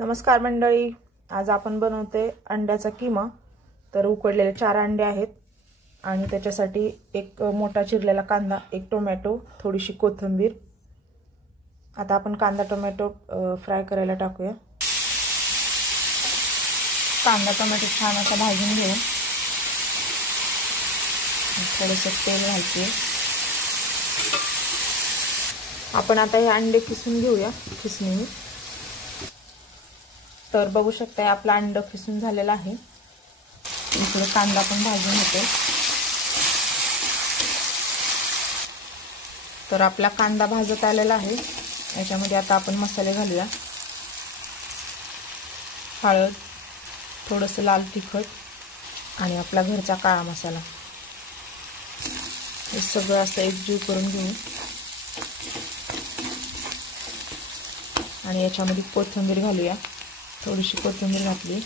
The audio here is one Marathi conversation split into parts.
नमस्कार मंडळी, आज आपण बनवते अंड्याचा किमा। तर उकडलेले 4 अंडे आहेत आणि त्याच्यासाठी एक मोठा चिरलेला कांदा, एक टोमॅटो, थोडीशी कोथिंबीर। आता आपण कांदा टोमॅटो फ्राय करायला टाकूया। कांदा टोमॅटो छान असा भाजून घेऊ। थोडेसे तेल घालते। आपण आता हे अंडे किसून घेऊया खिसणीने। तर बघू शकता आपला अंड खिसून झालेला आहे। इकडे कांदा पण भाजून घेते। तर आपला कांदा भाजत आलेला आहे। याच्यामध्ये आता आपण मसाले घालूया। हळद, थोडंसं लाल तिखट आणि आपला घरचा काळा मसाला। हे सगळं असं एकजीव करून घेऊ आणि याच्यामध्ये कोथिंबीर घालूया। थोडीशी कोथिंबीर घातली।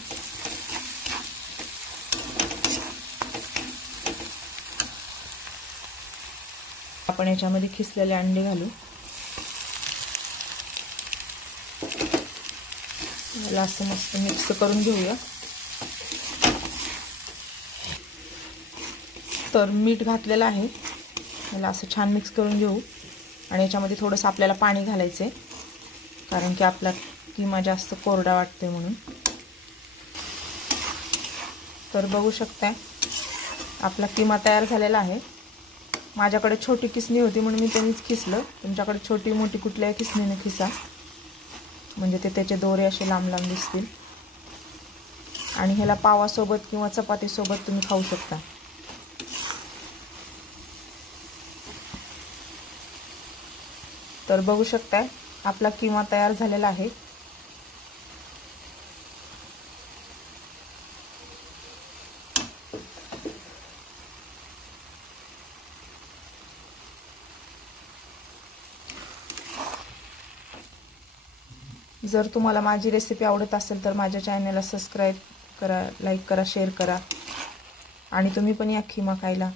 आपण याच्यामध्ये खिसलेले अंडे घालू। याला असं मस्त मिक्स करून घेऊया। तर मीठ घातलेलं आहे। याला असं छान मिक्स करून घेऊ आणि याच्यामध्ये थोडंसं आपल्याला पाणी घालायचं आहे, कारण की आपला किमा जास्त कोरडा वाटते म्हणून। तर बघू शकता आपला किमा तयार झालेला आहे। माझ्याकडे छोटी किसणी होती म्हणून मी त्यांनीच खिसलं। तुमच्याकडे छोटी मोठी कुठल्याही किसणीने खिसा, म्हणजे ते त्याचे दोरे असे लांब लांब दिसतील। आणि ह्याला पावासोबत किंवा चपातीसोबत तुम्ही खाऊ शकता। तर बघू शकता आपला किमा तयार झालेला आहे। जर तुम्हाला माझी रेसिपी आवडत असेल तर माझ्या चॅनलला सबस्क्राइब करा, लाईक करा, शेअर करा आणि तुम्ही पण या किमा खायला।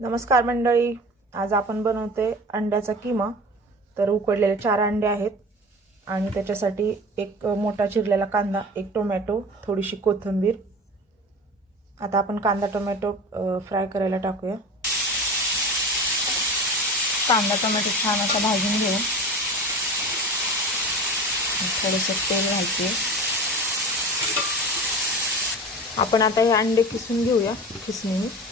नमस्कार मंडळी, आज आपण बनवते अंड्याचा किमा। तर उकडलेले 4 अंडे आहेत आणि त्याच्यासाठी एक मोठा चिरलेला कांदा, एक टोमॅटो, थोडीशी कोथिंबीर। आता आपण कांदा टोमॅटो फ्राय करायला टाकूया। कांदा टोमॅटो छान असा भाजून घेऊ। थोडंसं तेल घालते। आपण आता हे अंडे किसून घेऊया खिसणीने।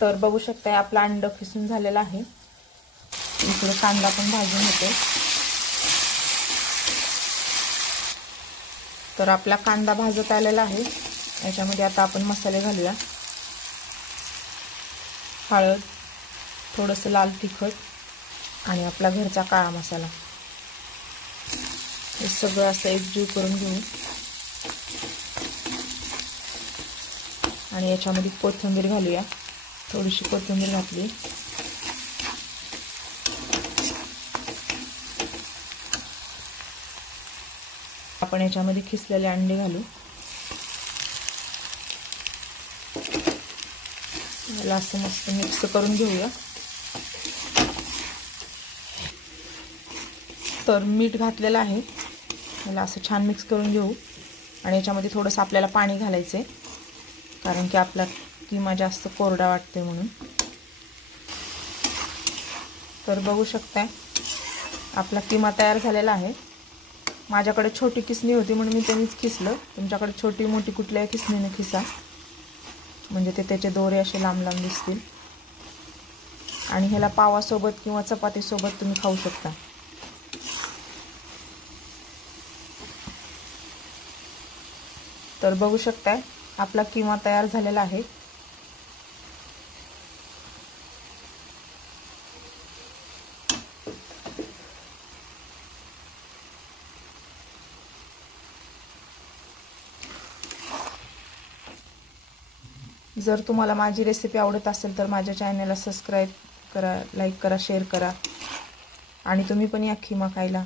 तर बघू शकता आपला अंड खिसून झालेला आहे। इकडे कांदा पण भाजून घेते। तर आपला कांदा भाजत आलेला आहे। याच्यामध्ये आता आपण मसाले घालूया। हळद, थोडंसं लाल तिखट आणि आपला घरचा काळा मसाला। हे सगळं असं एकजीव करून घेऊ आणि याच्यामध्ये कोथिंबीर घालूया। थोडीशी कोथिंबीर घातली। आपण याच्यामध्ये खिसलेले अंडे घालू। याला असं मस्त मिक्स करून घेऊया। तर मीठ घातलेलं आहे। याला असं छान मिक्स करून घेऊ आणि याच्यामध्ये थोडंसं आपल्याला पाणी घालायचं आहे, कारण की आपला किमा जास्त कोरडा वाटते म्हणून। तर बघू शकता आपला किमा तयार झालेला आहे। माझ्याकडे छोटी किसणी होती म्हणून मी त्यांनीच खिसलं। तुमच्याकडे छोटी मोठी कुठल्याही किसणीने खिसा, म्हणजे ते त्याचे दोरे असे लांब लांब दिसतील। आणि ह्याला पावासोबत किंवा चपातीसोबत तुम्ही खाऊ शकता। तर बघू शकता आपला किमा तयार झालेला आहे। जर तुम्हाला माझी रेसिपी आवडत असेल तर माझ्या चॅनलला सबस्क्राईब करा, लाईक करा, शेअर करा आणि तुम्ही पण या खिमा खायला.